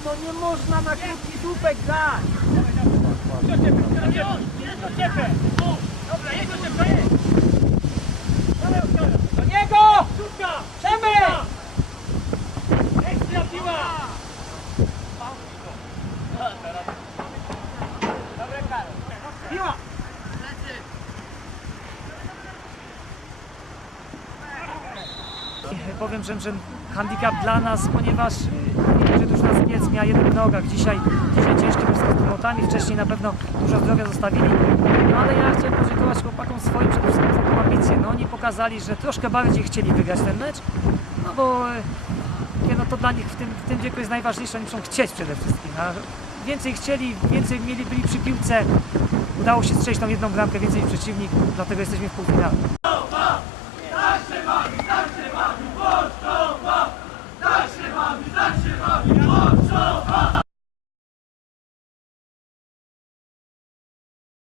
no nie można na krótki dupek grać. Do niego! Przemyk! Piła! Powiem, że, że handicap dla nas, ponieważ y, że już nas w nogach. Dzisiaj, dzisiaj ciężki był z kontymotami, wcześniej na pewno dużo zdrowia zostawili. No ale ja chciałem podziękować chłopakom swoim przede wszystkim za tą ambicję. No oni pokazali, że troszkę bardziej chcieli wygrać ten mecz, no bo y, nie, no to dla nich w tym, w tym wieku jest najważniejsze, oni muszą chcieć przede wszystkim. A więcej chcieli, więcej mieli, byli przy piłce. Udało się strzelić tą jedną bramkę więcej niż przeciwnik, dlatego jesteśmy w półfinale. Zatrzymamy, zatrzymamy,